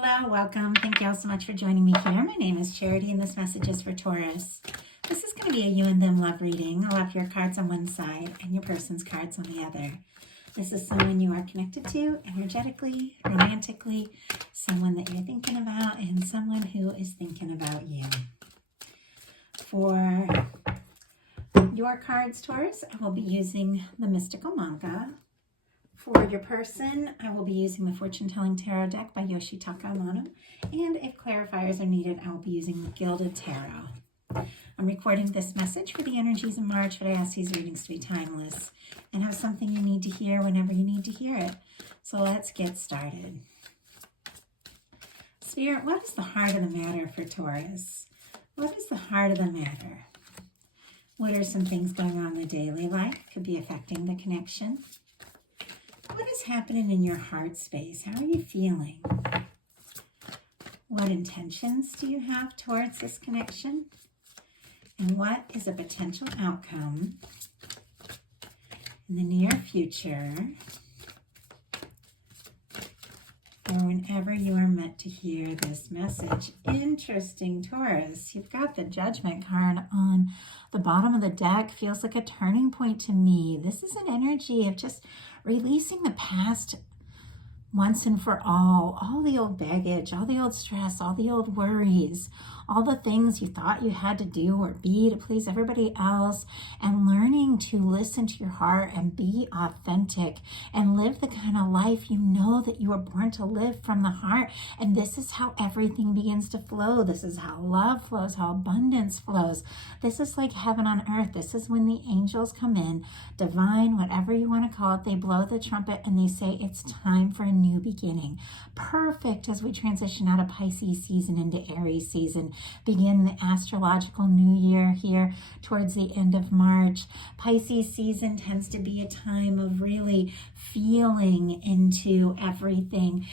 Hello, welcome. Thank you all so much for joining me here. My name is Charity and this message is for Taurus. This is going to be a you and them love reading. I'll have your cards on one side and your person's cards on the other. This is someone you are connected to energetically, romantically, someone that you're thinking about, and someone who is thinking about you. For your cards, Taurus, I will be using the Mystical Manga. For your person, I will be using the Fortune Telling Tarot deck by Yoshitaka Amano. And if clarifiers are needed, I will be using the Gilded Tarot. I'm recording this message for the energies in March, but I ask these readings to be timeless and have something you need to hear whenever you need to hear it. So let's get started. Spirit, what is the heart of the matter for Taurus? What is the heart of the matter? What are some things going on in the daily life? Could be affecting the connection. What is happening in your heart space? How are you feeling? What intentions do you have towards this connection? And what is a potential outcome in the near future or whenever you are meant to hear this message? Interesting, Taurus. You've got the Judgment card on the bottom of the deck. Feels like a turning point to me. This is an energy of just releasing the past once and for all the old baggage, all the old stress, all the old worries, all the things you thought you had to do or be to please everybody else, and learning to listen to your heart and be authentic and live the kind of life you know that you were born to live from the heart. And this is how everything begins to flow. This is how love flows, how abundance flows. This is like heaven on earth. This is when the angels come in, divine, whatever you want to call it. They blow the trumpet and they say it's time for a new beginning. Perfect as we transition out of Pisces season into Aries season. Begin the astrological new year here towards the end of March. Pisces season tends to be a time of really feeling into everything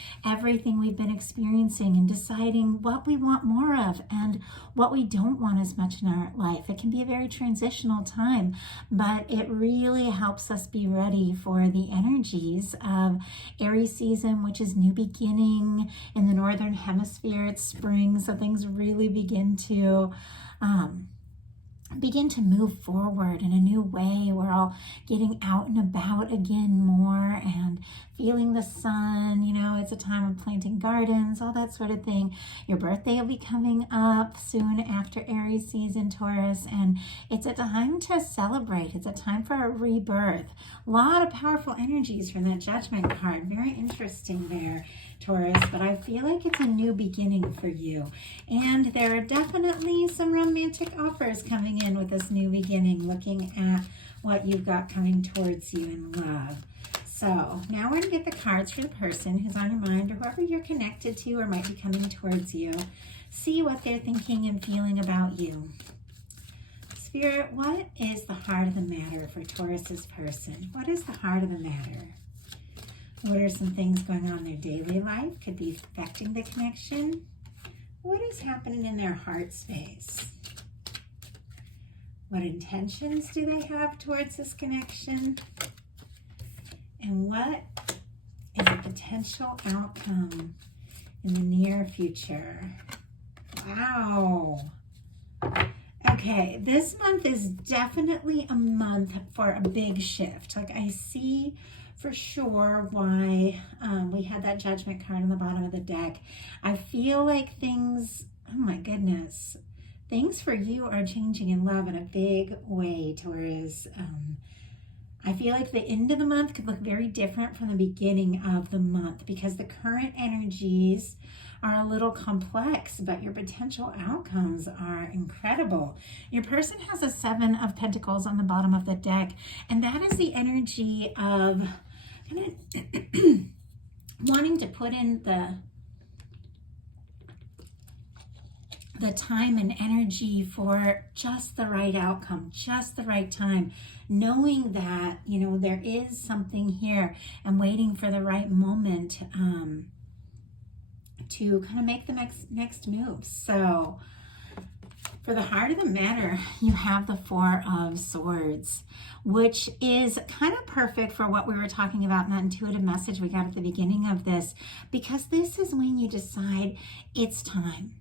we've been experiencing and deciding what we want more of and what we don't want as much in our life. It can be a very transitional time, but it really helps us be ready for the energies of Aries season, which is new beginning. In the northern hemisphere, it's spring, so things really begin to move forward in a new way. We're all getting out and about again more and feeling the sun. You know, it's a time of planting gardens, all that sort of thing. Your birthday will be coming up soon after Aries season, Taurus, and it's a time to celebrate. It's a time for a rebirth. A lot of powerful energies from that Judgment card. Very interesting there, Taurus, but I feel like it's a new beginning for you. And there are definitely some romantic offers coming in with this new beginning, looking at what you've got coming towards you in love. So now we're going to get the cards for the person who's on your mind or whoever you're connected to or might be coming towards you. See what they're thinking and feeling about you. Spirit, what is the heart of the matter for Taurus's person? What is the heart of the matter? What are some things going on in their daily life? Could be affecting the connection. What is happening in their heart space? What intentions do they have towards this connection? And what is a potential outcome in the near future? Wow. Okay, this month is definitely a month for a big shift. Like, I see for sure why we had that Judgment card on the bottom of the deck. I feel like things, oh my goodness, things for you are changing in love in a big way, Taurus. I feel like the end of the month could look very different from the beginning of the month because the current energies are a little complex, but your potential outcomes are incredible. Your person has a 7 of Pentacles on the bottom of the deck, and that is the energy of kind of wanting to put in the time and energy for just the right outcome, just the right time, knowing that, you know, there is something here and waiting for the right moment to kind of make the next move. So For the heart of the matter, you have the Four of Swords, which is kind of perfect for what we were talking about in that intuitive message we got at the beginning of this, because this is when you decide it's time.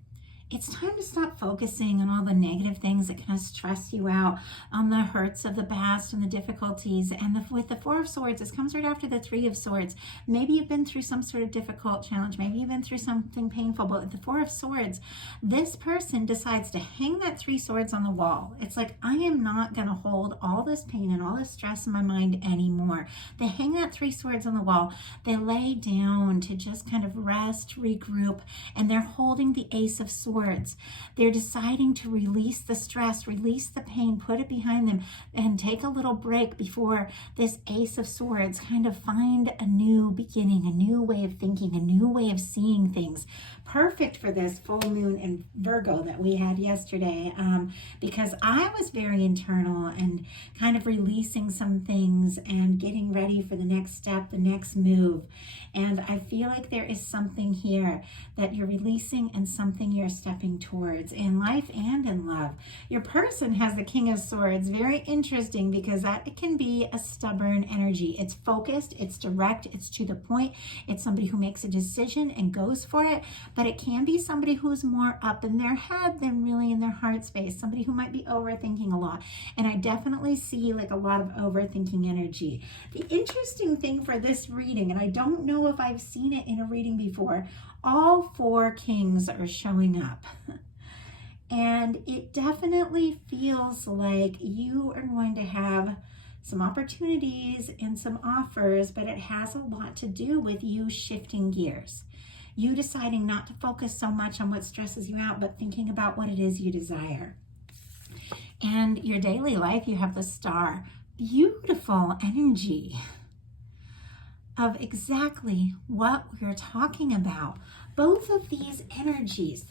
It's time to stop focusing on all the negative things that kind of stress you out, on the hurts of the past and the difficulties. And with the Four of Swords, this comes right after the Three of Swords. Maybe you've been through some sort of difficult challenge. Maybe you've been through something painful. But with the Four of Swords, this person decides to hang that three swords on the wall. It's like, I am not going to hold all this pain and all this stress in my mind anymore. They hang that three swords on the wall. They lay down to just kind of rest, regroup, and they're holding the Ace of Swords. They're deciding to release the stress, release the pain, put it behind them, and take a little break before this Ace of Swords kind of find a new beginning, a new way of thinking, a new way of seeing things. Perfect for this full moon in Virgo that we had yesterday, because I was very internal and kind of releasing some things and getting ready for the next step, the next move. And I feel like there is something here that you're releasing and something you're stepping towards in life and in love. Your person has the King of Swords. Very interesting, because that it can be a stubborn energy. It's focused, it's direct, it's to the point. It's somebody who makes a decision and goes for it, but it can be somebody who's more up in their head than really in their heart space. Somebody who might be overthinking a lot. And I definitely see like a lot of overthinking energy. The interesting thing for this reading, and I don't know if I've seen it in a reading before, all four kings are showing up. And it definitely feels like you are going to have some opportunities and some offers, but it has a lot to do with you shifting gears. You deciding not to focus so much on what stresses you out, but thinking about what it is you desire. And your daily life, you have the Star. Beautiful energy of exactly what we're talking about. Both of these energies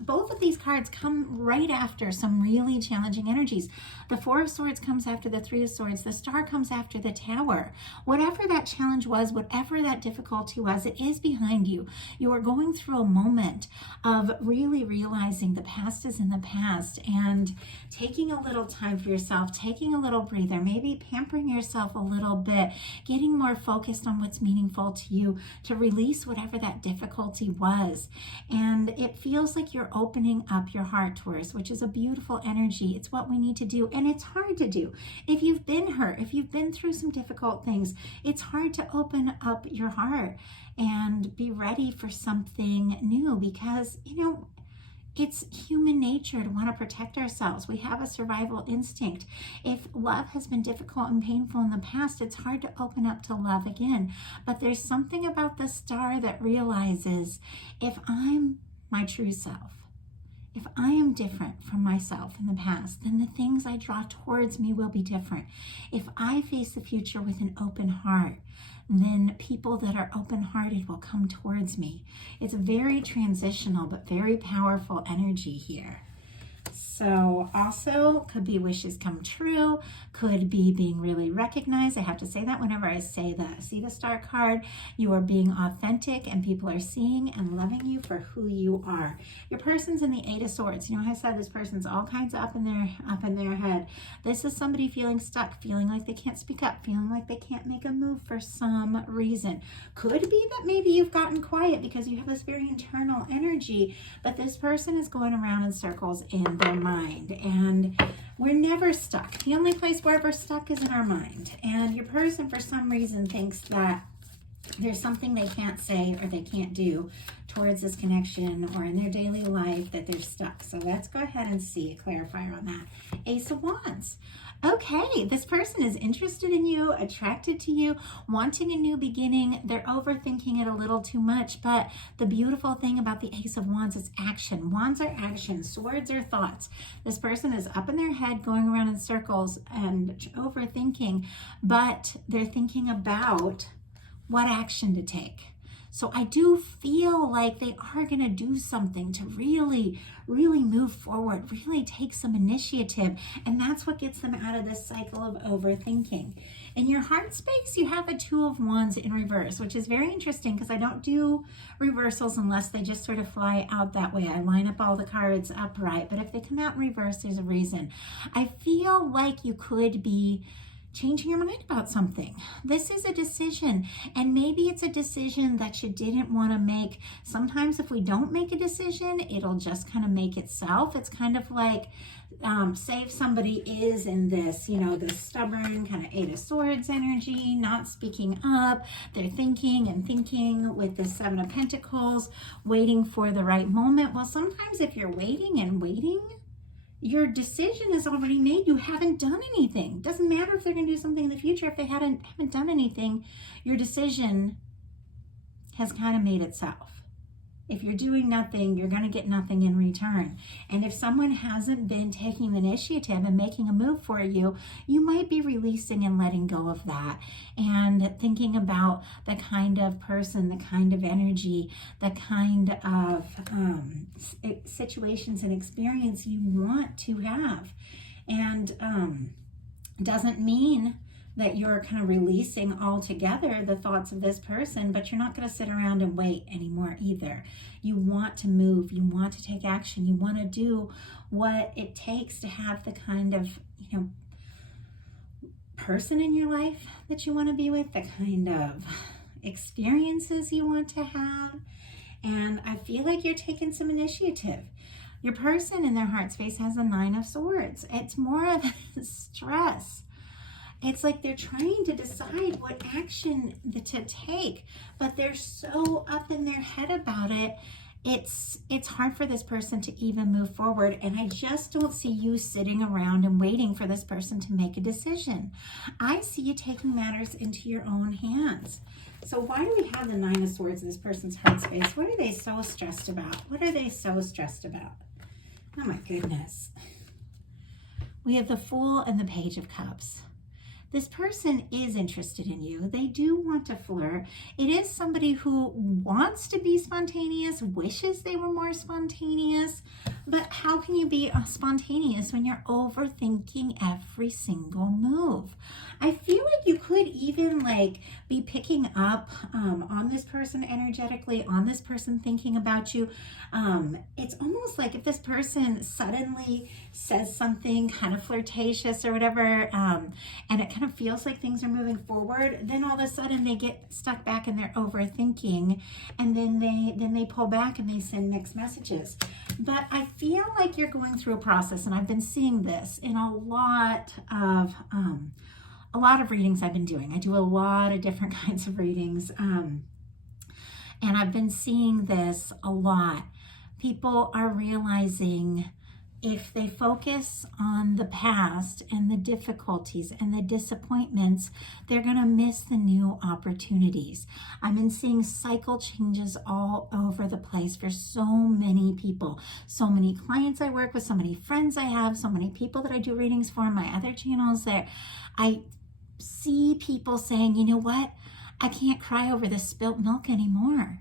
both of these cards come right after some really challenging energies. The Four of Swords comes after the Three of Swords. The Star comes after the Tower. Whatever that challenge was, whatever that difficulty was, it is behind you. You are going through a moment of really realizing the past is in the past and taking a little time for yourself, taking a little breather, maybe pampering yourself a little bit, getting more focused on what's meaningful to you to release whatever that difficulty was. And it feels like you're opening up your heart, Taurus, which is a beautiful energy. It's what we need to do, and it's hard to do. If you've been hurt, if you've been through some difficult things, it's hard to open up your heart and be ready for something new, because, you know, it's human nature to want to protect ourselves. We have a survival instinct. If love has been difficult and painful in the past, it's hard to open up to love again. But there's something about the Star that realizes, if I'm my true self, if I am different from myself in the past, then the things I draw towards me will be different. If I face the future with an open heart, then people that are open-hearted will come towards me. It's very transitional, but very powerful energy here. So also could be wishes come true, could be being really recognized. I have to say that whenever I say that. See the Star card, you are being authentic and people are seeing and loving you for who you are. Your person's in the Eight of Swords. You know, I said this person's all kinds of up in their head. This is somebody feeling stuck, feeling like they can't speak up, feeling like they can't make a move for some reason. Could be that maybe you've gotten quiet because you have this very internal energy, but this person is going around in circles in their mind. And we're never stuck. The only place we're ever stuck is in our mind. And your person, for some reason, thinks that there's something they can't say or they can't do towards this connection or in their daily life that they're stuck. So let's go ahead and see a clarifier on that. Ace of Wands. Okay, this person is interested in you, attracted to you, wanting a new beginning. They're overthinking it a little too much, but the beautiful thing about the Ace of Wands is action. Wands are action, swords are thoughts. This person is up in their head, going around in circles and overthinking, but they're thinking about what action to take. So I do feel like they are going to do something to really, really move forward, really take some initiative. And that's what gets them out of this cycle of overthinking. In your heart space, you have a Two of Wands in reverse, which is very interesting because I don't do reversals unless they just sort of fly out that way. I line up all the cards upright, but if they come out in reverse, there's a reason. I feel like you could be changing your mind about something. This is a decision, and maybe it's a decision that you didn't want to make. Sometimes if we don't make a decision, it'll just kind of make itself. It's kind of like, say if somebody is in this, this stubborn kind of Eight of Swords energy, not speaking up, they're thinking and thinking with the Seven of Pentacles, waiting for the right moment. Well, sometimes if you're waiting and waiting, your decision is already made. You haven't done anything. Doesn't matter if they're going to do something in the future. If they haven't done anything, your decision has kind of made itself. If you're doing nothing, you're going to get nothing in return. And if someone hasn't been taking the initiative and making a move for you, you might be releasing and letting go of that and thinking about the kind of person, the kind of energy, the kind of situations and experience you want to have. And doesn't mean that you're kind of releasing altogether the thoughts of this person, but you're not going to sit around and wait anymore either. You want to move, you want to take action, you want to do what it takes to have the kind of, person in your life that you want to be with, the kind of experiences you want to have. And I feel like you're taking some initiative. Your person in their heart space has a Nine of Swords. It's more of stress. It's like they're trying to decide what action to take, but they're so up in their head about it. It's hard for this person to even move forward. And I just don't see you sitting around and waiting for this person to make a decision. I see you taking matters into your own hands. So why do we have the Nine of Swords in this person's heart space? What are they so stressed about? What are they so stressed about? Oh my goodness. We have the Fool and the Page of Cups. This person is interested in you. They do want to flirt. It is somebody who wants to be spontaneous, wishes they were more spontaneous. But how can you be spontaneous when you're overthinking every single move? I feel like you could even be picking up on this person energetically, on this person thinking about you. It's almost like if this person suddenly says something kind of flirtatious or whatever, and it kind of feels like things are moving forward, then all of a sudden they get stuck back in their overthinking, and then they pull back and they send mixed messages. But I feel like you're going through a process, and I've been seeing this in a lot of readings I've been doing. I do a lot of different kinds of readings, and I've been seeing this a lot. People are realizing if they focus on the past and the difficulties and the disappointments, they're going to miss the new opportunities. I've been seeing cycle changes all over the place for so many people. So many clients I work with, so many friends I have, so many people that I do readings for on my other channels there. I see people saying, you know what? I can't cry over this spilt milk anymore.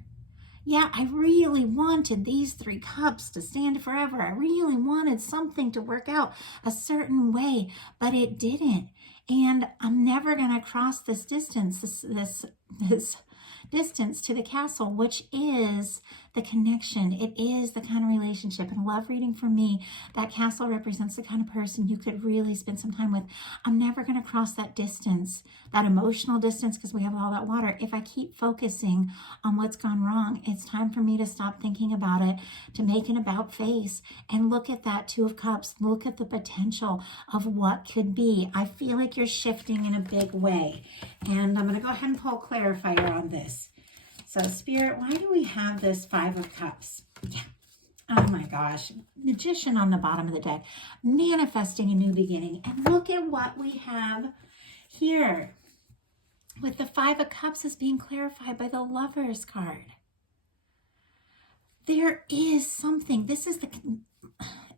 Yeah, I really wanted these 3 cups to stand forever. I really wanted something to work out a certain way, but it didn't. And I'm never going to cross this distance, this distance to the castle, which is the connection. It is the kind of relationship. And love reading for me, that castle represents the kind of person you could really spend some time with. I'm never going to cross that distance, that emotional distance, because we have all that water. If I keep focusing on what's gone wrong, it's time for me to stop thinking about it, to make an about face and look at that Two of Cups. Look at the potential of what could be. I feel like you're shifting in a big way. And I'm going to go ahead and pull a clarifier on this. So Spirit, why do we have this Five of Cups? Yeah. Oh my gosh. Magician on the bottom of the deck. Manifesting a new beginning. And look at what we have here. With the Five of Cups is being clarified by the Lovers card. There is something. This is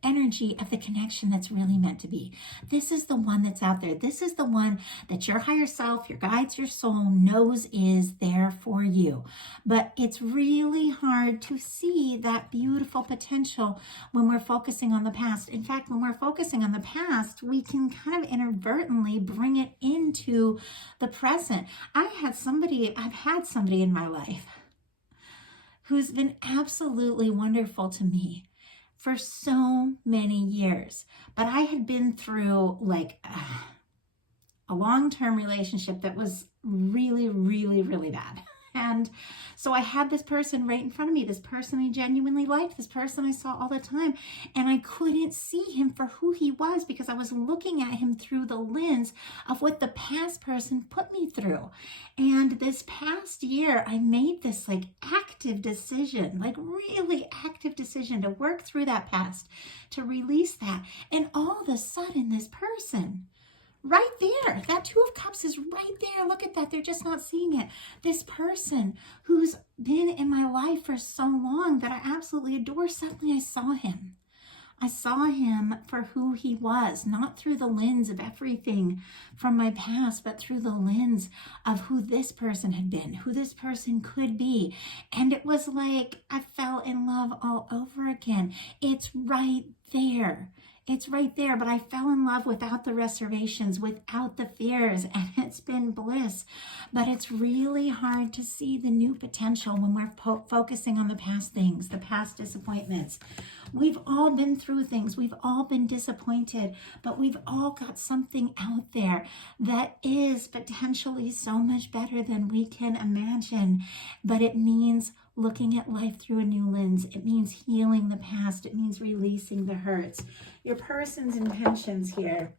energy of the connection that's really meant to be. This is the one that's out there. This is the one that your higher self, your guides, your soul knows is there for you. But it's really hard to see that beautiful potential when we're focusing on the past. In fact, when we're focusing on the past, we can kind of inadvertently bring it into the present. I've had somebody in my life who's been absolutely wonderful to me for so many years. But I had been through like a long-term relationship that was really, really, really bad. And so I had this person right in front of me, this person I genuinely liked, this person I saw all the time, and I couldn't see him for who he was because I was looking at him through the lens of what the past person put me through. And this past year, I made this like active decision, like really active decision to work through that past, to release that. And all of a sudden, this person right there, that Two of Cups is right there. Look at that. They're just not seeing it. This person who's been in my life for so long that I absolutely adore, suddenly I saw him. I saw him for who he was, not through the lens of everything from my past, but through the lens of who this person had been, who this person could be. And it was like I fell in love all over again. It's right there. It's right there, but I fell in love without the reservations, without the fears, and it's been bliss. But it's really hard to see the new potential when we're focusing on the past things, the past disappointments. We've all been through things. We've all been disappointed, but we've all got something out there that is potentially so much better than we can imagine. But it means looking at life through a new lens. It means healing the past. It means releasing the hurts. Your person's intentions here,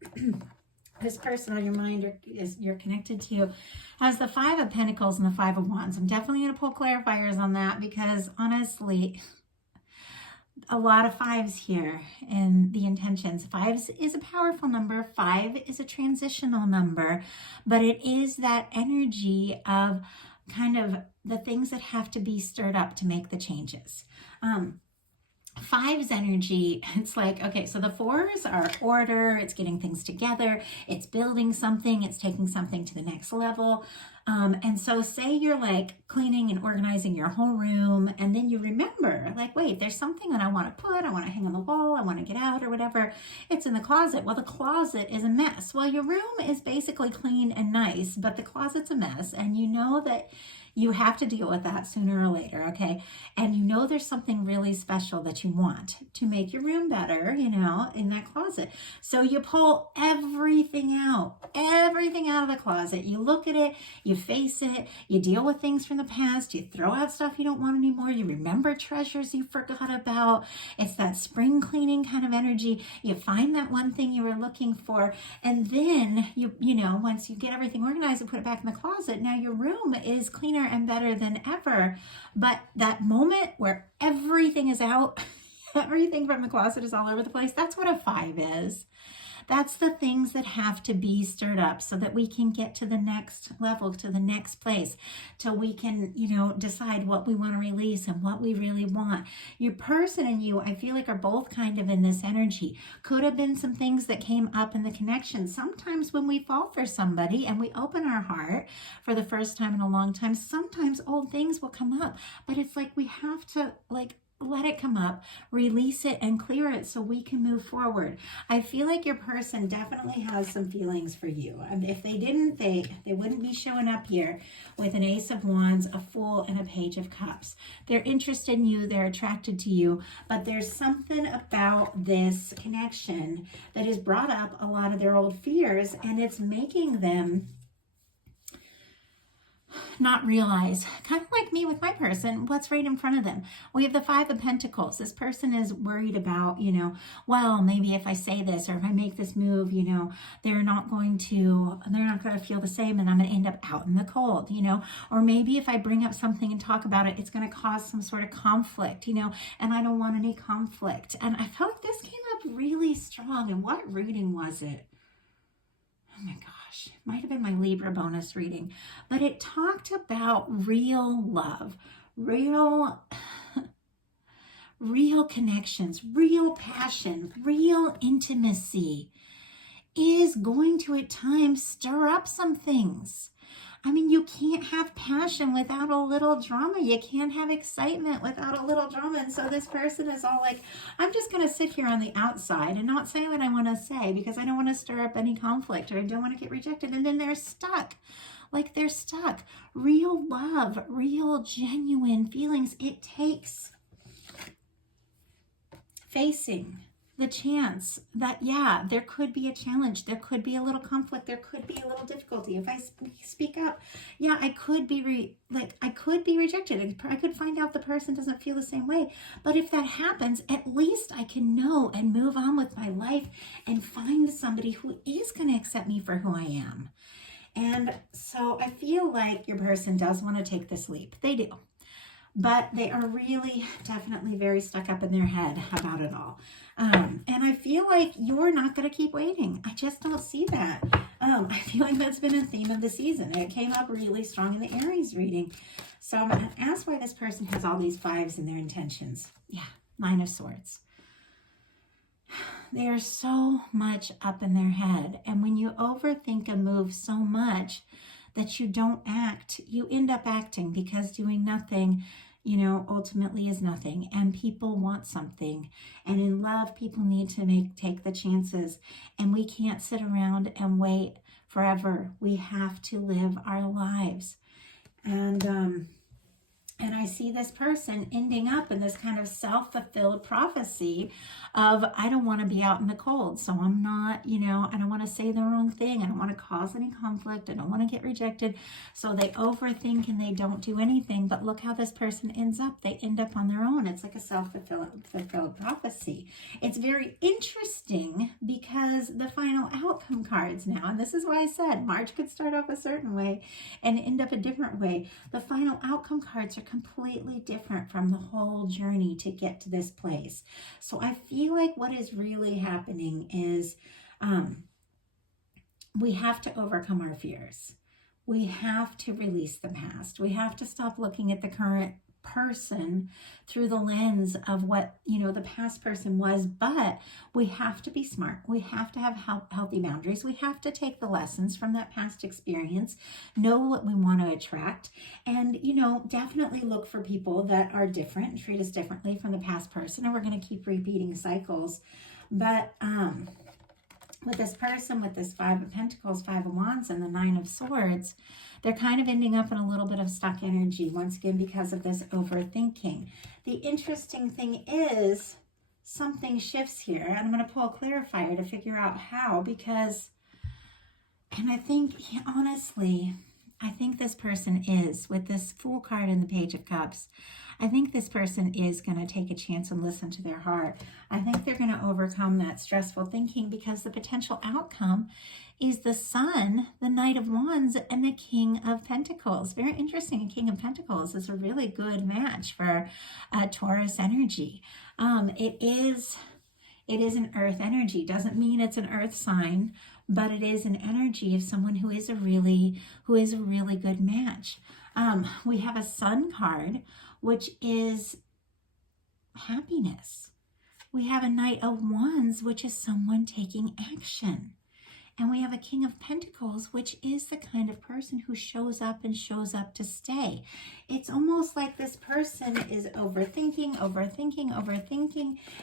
this person on your mind you're connected to, has the Five of Pentacles and the Five of Wands. I'm definitely going to pull clarifiers on that because honestly, a lot of fives here in the intentions. Fives is a powerful number. 5 is a transitional number, but it is that energy of kind of the things that have to be stirred up to make the changes. 5's energy, it's like, okay, so the 4s are order, it's getting things together, it's building something, it's taking something to the next level. And so say you're like cleaning and organizing your whole room, and then you remember, like, wait, there's something that I want to put, I want to hang on the wall, I want to get out or whatever. It's in the closet. Well, the closet is a mess. Well, your room is basically clean and nice, but the closet's a mess, and you know that you have to deal with that sooner or later, okay? And you know there's something really special that you want to make your room better, you know, in that closet. So you pull everything out of the closet. You look at it, you face it, you deal with things from the past, you throw out stuff you don't want anymore, you remember treasures you forgot about. It's that spring cleaning kind of energy. You find that one thing you were looking for, and then you know, once you get everything organized and put it back in the closet, now your room is cleaner and better than ever. But that moment where everything is out, everything from the closet is all over the place, that's what a 5 is. That's the things that have to be stirred up so that we can get to the next level, to the next place, till we can, you know, decide what we want to release and what we really want. Your person and you, I feel like, are both kind of in this energy. Could have been some things that came up in the connection. Sometimes when we fall for somebody and we open our heart for the first time in a long time, sometimes old things will come up, but it's like we have to like let it come up, release it, and clear it so we can move forward. I feel like your person definitely has some feelings for you. And if they didn't, they wouldn't be showing up here with an Ace of Wands, a Fool, and a Page of Cups. They're interested in you, they're attracted to you, but there's something about this connection that has brought up a lot of their old fears, and it's making them not realize, kind of like me with my person, what's right in front of them. We have the Five of Pentacles. This person is worried about, you know, well, maybe if I say this or if I make this move, you know, they're not going to feel the same, and I'm going to end up out in the cold, you know, or maybe if I bring up something and talk about it, it's going to cause some sort of conflict, you know, and I don't want any conflict. And I felt like this came up really strong. And what reading was it? Oh my gosh, it might have been my Libra bonus reading, but it talked about real love, real real connections, real passion, real intimacy is going to at times stir up some things. I mean, you can't have passion without a little drama. You can't have excitement without a little drama. And so this person is all like, I'm just going to sit here on the outside and not say what I want to say because I don't want to stir up any conflict or I don't want to get rejected. And then they're stuck. Like they're stuck. Real love, real genuine feelings. It takes facing the chance that, yeah, there could be a challenge. There could be a little conflict. There could be a little difficulty. If I speak up, yeah, I could be I could be rejected. I could find out the person doesn't feel the same way. But if that happens, at least I can know and move on with my life and find somebody who is going to accept me for who I am. And so I feel like your person does want to take this leap. They do. But they are really definitely very stuck up in their head about it all. And I feel like you're not going to keep waiting. I just don't see that. I feel like that's been a theme of the season. It came up really strong in the Aries reading. So I'm going to ask why this person has all these 5s in their intentions. Yeah, 9 of Swords. They are so much up in their head. And when you overthink a move so much that you don't act, you end up acting because doing nothing, ultimately is nothing. And people want something. And in love, people need to take the chances. And we can't sit around and wait forever. We have to live our lives. And I see this person ending up in this kind of self-fulfilled prophecy of, I don't want to be out in the cold. So I'm not, I don't want to say the wrong thing. I don't want to cause any conflict. I don't want to get rejected. So they overthink and they don't do anything. But look how this person ends up. They end up on their own. It's like a self-fulfilled prophecy. It's very interesting because the final outcome cards now, and this is why I said March could start off a certain way and end up a different way. The final outcome cards are completely different from the whole journey to get to this place. So I feel like what is really happening is we have to overcome our fears. We have to release the past. We have to stop looking at the current person through the lens of what the past person was, but we have to be smart. We have to have healthy boundaries. We have to take the lessons from that past experience, know what we want to attract, and definitely look for people that are different and treat us differently from the past person, and we're going to keep repeating cycles. But with this person, with this 5 of Pentacles, 5 of Wands, and the 9 of Swords, they're kind of ending up in a little bit of stuck energy, once again, because of this overthinking. The interesting thing is something shifts here. And I'm going to pull a clarifier to figure out how, because, and I think, honestly, I think this person is, with this Fool card and the Page of Cups, I think this person is going to take a chance and listen to their heart. I think they're going to overcome that stressful thinking because the potential outcome is the Sun, the Knight of Wands, and the King of Pentacles. Very interesting. A King of Pentacles is a really good match for Taurus energy. It is an earth energy. Doesn't mean it's an earth sign, but it is an energy of someone who is a really good match. We have a Sun card, which is happiness. We have a Knight of Wands, which is someone taking action. And we have a King of Pentacles, which is the kind of person who shows up and shows up to stay. It's almost like this person is overthinking,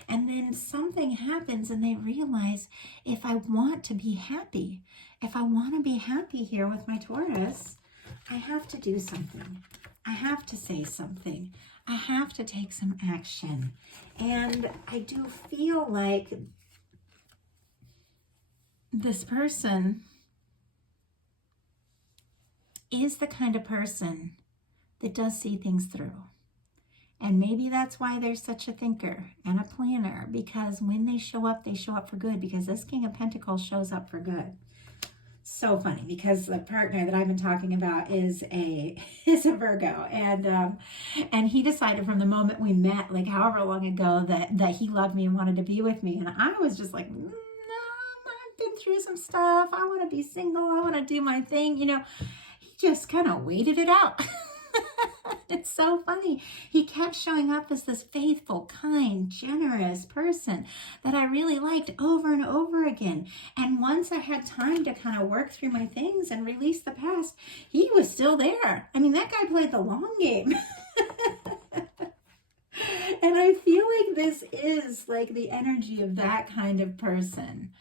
and then something happens and they realize, if I want to be happy, if I want to be happy here with my Taurus, I have to do something. I have to say something. I have to take some action. And I do feel like this person is the kind of person that does see things through. And maybe that's why they're such a thinker and a planner, because when they show up for good, because this King of Pentacles shows up for good. So funny, because the partner that I've been talking about is a Virgo, and he decided from the moment we met, like however long ago, that he loved me and wanted to be with me, and I was just like, no, I've been through some stuff. I want to be single. I want to do my thing. He just kind of waited it out. It's so funny. He kept showing up as this faithful, kind, generous person that I really liked over and over again. And once I had time to kind of work through my things and release the past, he was still there. I mean, that guy played the long game. And I feel like this is like the energy of that kind of person.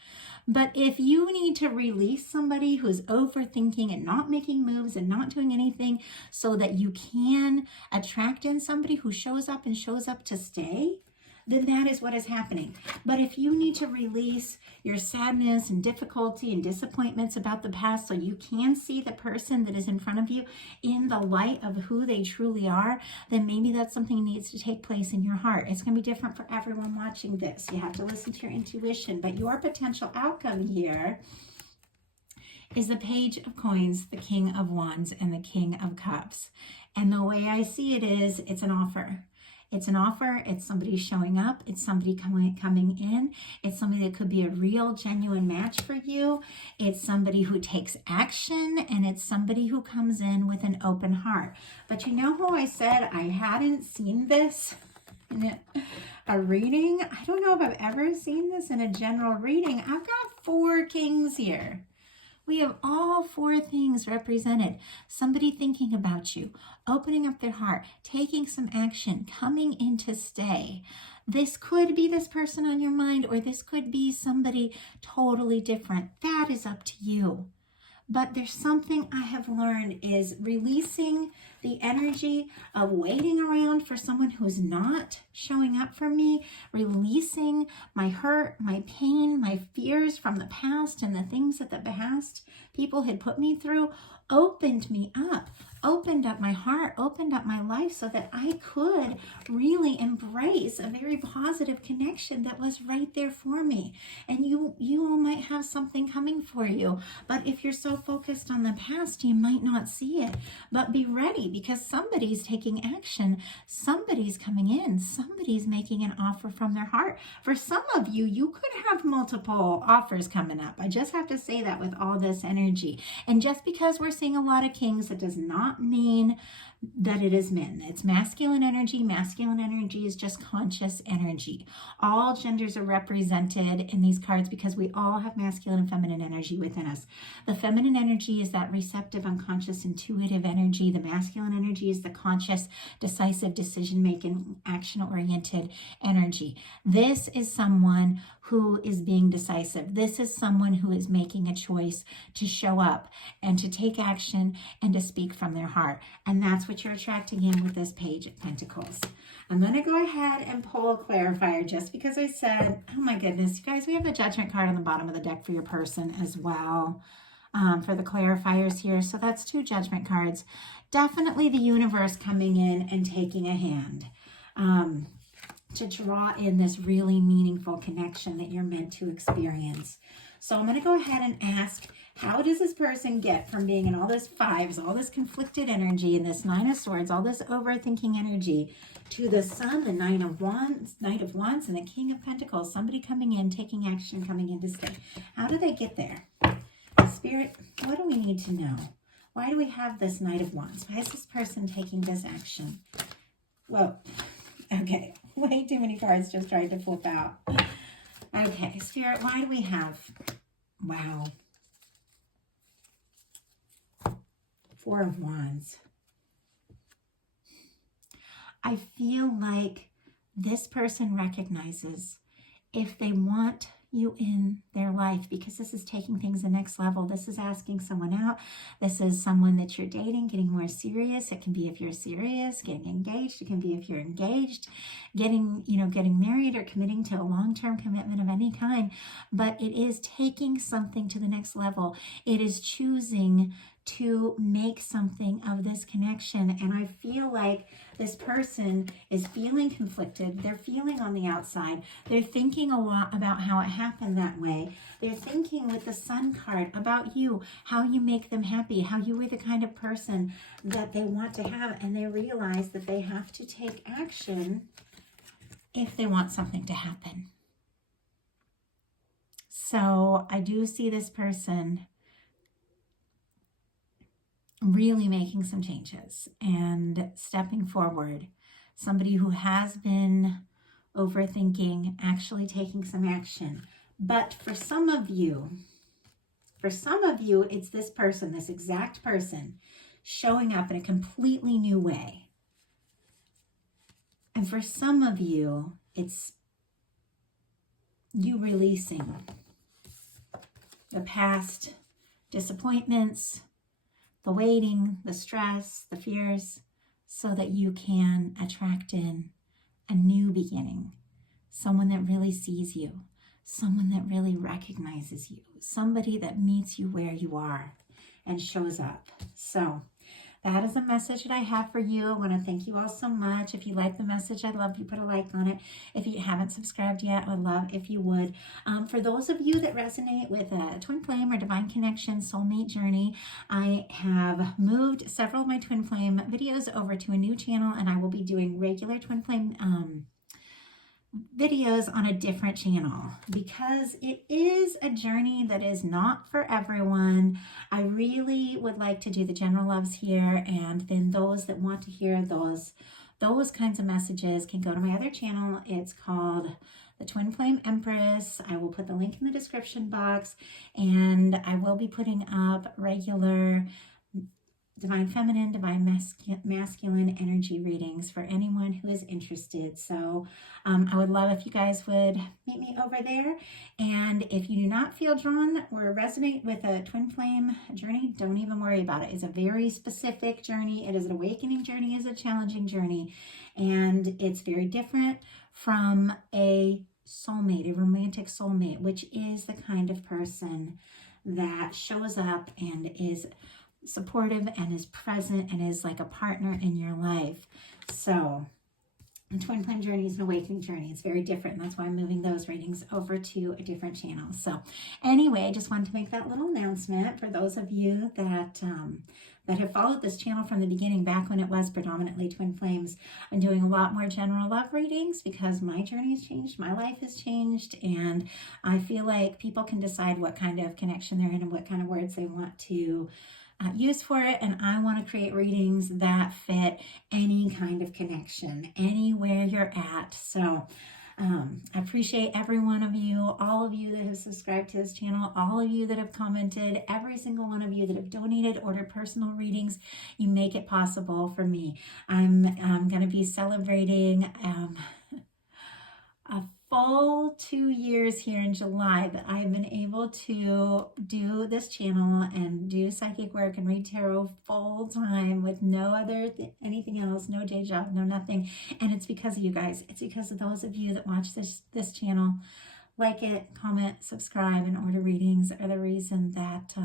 But if you need to release somebody who's overthinking and not making moves and not doing anything so that you can attract in somebody who shows up and shows up to stay, then that is what is happening. But if you need to release your sadness and difficulty and disappointments about the past so you can see the person that is in front of you in the light of who they truly are, then maybe that's something that needs to take place in your heart. It's going to be different for everyone watching this. You have to listen to your intuition. But your potential outcome here is the Page of Coins, the King of Wands, and the King of Cups. And the way I see it is, it's an offer. It's an offer. It's somebody showing up. It's somebody coming in. It's somebody that could be a real, genuine match for you. It's somebody who takes action, and it's somebody who comes in with an open heart. But you know who I said I hadn't seen this in a reading? I don't know if I've ever seen this in a general reading. I've got 4 kings here. We have all 4 things represented. Somebody thinking about you, opening up their heart, taking some action, coming in to stay. This could be this person on your mind, or this could be somebody totally different. That is up to you. But there's something I have learned is releasing the energy of waiting around for someone who's not showing up for me, releasing my hurt, my pain, my fears from the past and the things that the past people had put me through, opened me up, opened up my heart, opened up my life so that I could really embrace a very positive connection that was right there for me. And you all might have something coming for you, but if you're so focused on the past, you might not see it. But be ready, because somebody's taking action, somebody's coming in, somebody's making an offer from their heart. For some of you, you could have multiple offers coming up. I just have to say that with all this energy. And just because we're seeing a lot of kings, that does not mean that it is men. It's masculine energy. Masculine energy is just conscious energy. All genders are represented in these cards because we all have masculine and feminine energy within us. The feminine energy is that receptive, unconscious, intuitive energy. The masculine energy is the conscious, decisive, decision-making, action-oriented energy. This is someone who is being decisive. This is someone who is making a choice to show up and to take action and to speak from their heart. And that's what you're attracting in with this Page of Pentacles. I'm going to go ahead and pull a clarifier just because I said, oh my goodness, you guys, we have the Judgment card on the bottom of the deck for your person as well. For the clarifiers here. So that's 2 Judgment cards. Definitely the universe coming in and taking a hand. To draw in this really meaningful connection that you're meant to experience. So I'm going to go ahead and ask, how does this person get from being in all this 5s, all this conflicted energy, and this 9 of Swords, all this overthinking energy, to the Sun, the Knight of Wands, and the King of Pentacles, somebody coming in, taking action, coming in to stay. How do they get there? Spirit, what do we need to know? Why do we have this Knight of Wands? Why is this person taking this action? Well, okay, way too many cards just tried to flip out. Okay, Spirit, why do we have, wow, 4 of Wands. I feel like this person recognizes if they want you in their life, because this is taking things the next level. This is asking someone out. This is someone that you're dating, getting more serious. It can be if you're serious, getting engaged. It can be if you're engaged, getting married or committing to a long-term commitment of any kind. But it is taking something to the next level. It is choosing to make something of this connection. And I feel like this person is feeling conflicted. They're feeling on the outside. They're thinking a lot about how it happened that way. They're thinking with the Sun card about you, how you make them happy, how you were the kind of person that they want to have. And they realize that they have to take action if they want something to happen. So I do see this person really making some changes and stepping forward. Somebody who has been overthinking, actually taking some action. But for some of you, it's this person, this exact person, showing up in a completely new way. And for some of you, it's you releasing the past disappointments, the waiting, the stress, the fears, so that you can attract in a new beginning, someone that really sees you, someone that really recognizes you, somebody that meets you where you are and shows up. So that is a message that I have for you. I want to thank you all so much. If you like the message, I'd love if you put a like on it. If you haven't subscribed yet, I would love if you would. For those of you that resonate with a twin flame or divine connection soulmate journey, I have moved several of my twin flame videos over to a new channel, and I will be doing regular twin flame videos on a different channel because it is a journey that is not for everyone. I really would like to do the general loves here, and then those that want to hear those kinds of messages can go to my other channel. It's called the Twin Flame Empress. I will put the link in the description box, and I will be putting up regular divine feminine, divine masculine energy readings for anyone who is interested. So I would love if you guys would meet me over there. And if you do not feel drawn or resonate with a twin flame journey, don't even worry about it. It's a very specific journey. It is an awakening journey. It's a challenging journey. And it's very different from a soulmate, a romantic soulmate, which is the kind of person that shows up and is supportive and is present and is like a partner in your life. So the twin flame journey is an awakening journey. It's very different, and that's why I'm moving those readings over to a different channel. So anyway, I just wanted to make that little announcement for those of you that have followed this channel from the beginning, back when it was predominantly twin flames. I'm doing a lot more general love readings because my journey has changed, my life has changed, and I feel like people can decide what kind of connection they're in and what kind of words they want to use for it. And I want to create readings that fit any kind of connection, anywhere you're at. So I appreciate every one of you, all of you that have subscribed to this channel, all of you that have commented, every single one of you that have donated, ordered personal readings. You make it possible for me. I'm going to be celebrating a full 2 years here in July that I've been able to do this channel and do psychic work and read tarot full time with no other anything else, no day job, no nothing. And it's because of you guys. It's because of those of you that watch this channel, like it, comment, subscribe, and order readings are the reason that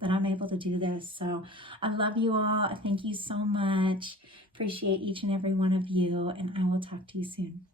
that I'm able to do this. So I love you all. Thank you so much. Appreciate each and every one of you, and I will talk to you soon.